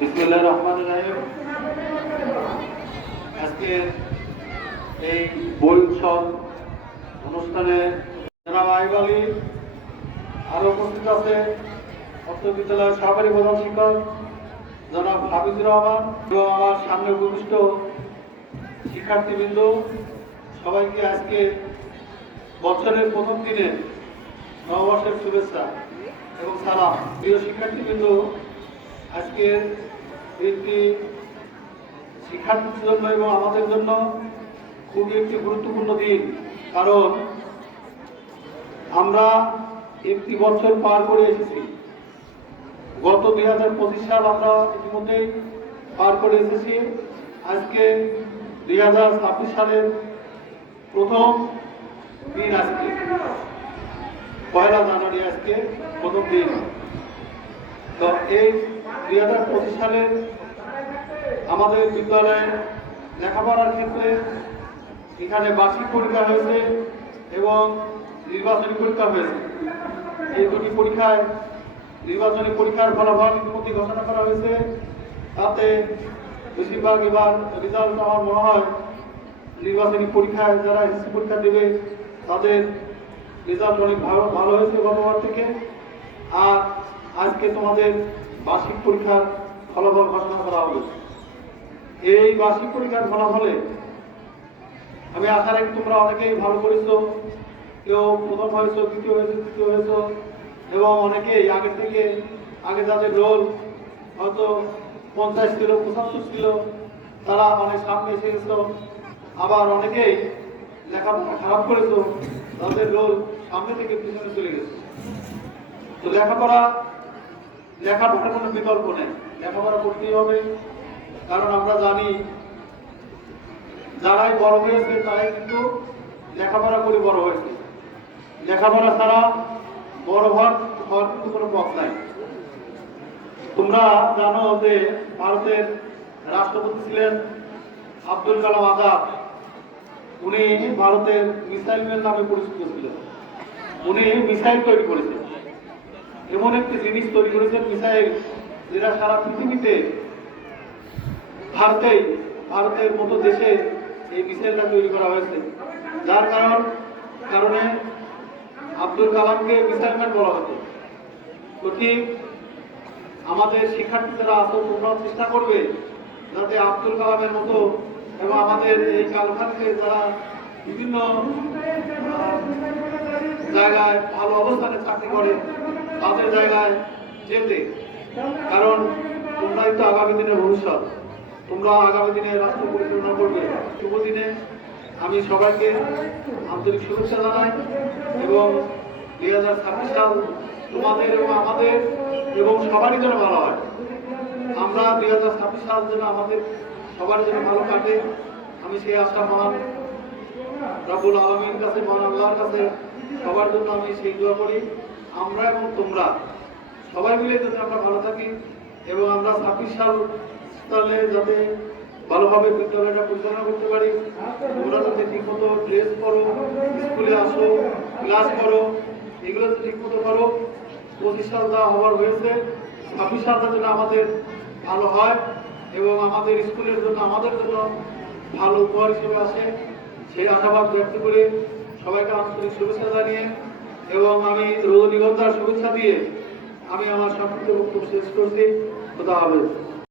বিসমিল্লাহির রহমানির রহিম। আজকে এই বই উৎসব অনুষ্ঠানে জনাব আইব আলী আরও উপস্থিত আছে অত্র বিদ্যালয়ের সহকারী প্রধান শিক্ষক জনাব হাফিজুর রহমান এবং আমার সামনে উপবিষ্ট শিক্ষার্থীবৃন্দ, সবাইকে আজকে বছরের প্রথম দিনে নববর্ষের শুভেচ্ছা এবং সালাম। প্রিয় শিক্ষার্থীবৃন্দ, আজকের একটি শিক্ষার্থীদের জন্য এবং আমাদের জন্য খুবই একটি গুরুত্বপূর্ণ দিন, কারণ আমরা একটি বছর পার করে এসেছি। গত 2025 সাল আমরা ইতিমধ্যেই পার করে এসেছি। আজকে 2026 সালের প্রথম দিন, আজকে 1 জানুয়ারি, আজকে প্রথম দিন। তো এই 2025 সালে আমাদের বিদ্যালয়ে লেখাপড়ার ক্ষেত্রে এখানে বার্ষিক পরীক্ষা হয়েছে এবং নির্বাচনী পরীক্ষা হয়েছে। এই দুটি পরীক্ষায় নির্বাচনী পরীক্ষার ফলাফল ইতিমধ্যে ঘোষণা করা হয়েছে। তাতে বেশিরভাগ এবার রেজাল্ট আমার মনে হয় নির্বাচনী পরীক্ষায় যারা এসএসসি পরীক্ষা দেবে তাদের রেজাল্ট অনেক ভালো হয়েছে গতবার থেকে। আর আজকে তোমাদের বার্ষিক পরীক্ষার ফলাফল ঘোষণা করা হবে। এই বার্ষিক পরীক্ষার ফলাফলে আমি আশা রাখি তোমরা অনেকেই ভালো করেছো, কেউ প্রথম হয়েছো, দ্বিতীয় হয়েছো, তৃতীয় হয়েছো, এবং অনেকেই আগে যাদের রোল হয়তো 50 ছিল, 75 ছিল, তারা অনেক সামনে এসে গেছো। আবার অনেকেই লেখাপড়া খারাপ করেছো, তাদের রোল সামনে থেকে পিছনে চলে গেছে। তো লেখাপড়ার কোনো বিকল্প নেই, লেখাপড়া করতেই হবে। কারণ আমরা জানি যারাই বড় হয়েছে তারাই কিন্তু লেখাপড়া করে বড় হয়েছে। লেখাপড়া ছাড়া বড় হওয়ার কিন্তু কোনো পথ নাই। তোমরা জানো যে ভারতের রাষ্ট্রপতি ছিলেন আব্দুল কালাম আজাদ। উনি ভারতের মিসাইল ম্যান নামে পরিচিত ছিলেন। উনি মিসাইল তৈরি করেছেন, এমন একটি জিনিস তৈরি করেছেন মিসাইল, যেটা সারা পৃথিবীতে ভারতের মতো দেশে এই মিসাইলটা তৈরি করা হয়েছে। যার কারণে আব্দুল কালামকে মিসাইল ম্যান বলা হতো। তো ঠিক আমাদের শিক্ষার্থীরা আছো, তোমরাও চেষ্টা করবে যাতে আব্দুল কালামের মতো এবং আমাদের এই কালখানকে যারা বিভিন্ন জায়গায় ভালো অবস্থানে চাকরি করে তাদের জায়গায় যেতে। কারণ তোমরাই তো আগামী দিনের ভবিষ্যৎ, তোমরা আগামী দিনে রাষ্ট্র পরিচালনা করবে। শুভ দিনে আমি সবাইকে আন্তরিক শুভেচ্ছা জানাই এবং 2026 সাল তোমাদের এবং আমাদের এবং সবারই যেন ভালো হয়। আমরা 2026 সাল যেন আমাদের সবার জন্য ভালো কাটে, আমি সেই আশা মহান রব্বুল আলামিনের কাছে, মহান আল্লাহর কাছে সবার জন্য আমি সেই দোয়া করি। আমরা এবং তোমরা সবাই মিলে যাতে আমরা ভালো থাকি এবং আমরা 26 সালে যাতে ভালোভাবে বিদ্যালয়টা পরিচালনা করতে পারি। তোমরা যাতে ঠিকমতো ড্রেস করো, স্কুলে আসো, ক্লাস করো, এগুলো তো ঠিকমতো করো। 25 সাল যা হওয়ার হয়েছে, 26 সালটা যেন আমাদের ভালো হয় এবং আমাদের স্কুলের জন্য, আমাদের জন্য ভালো উপহার হিসেবে আসে, সেই আশাবাদ ব্যক্ত করে সবাইকে আন্তরিক শুভেচ্ছা জানিয়ে এবং আমি রজনীগন্ধার শুভেচ্ছা দিয়ে আমি আমার সংক্ষিপ্ত বক্তব্য শেষ করছি। খোদা হাফেজ।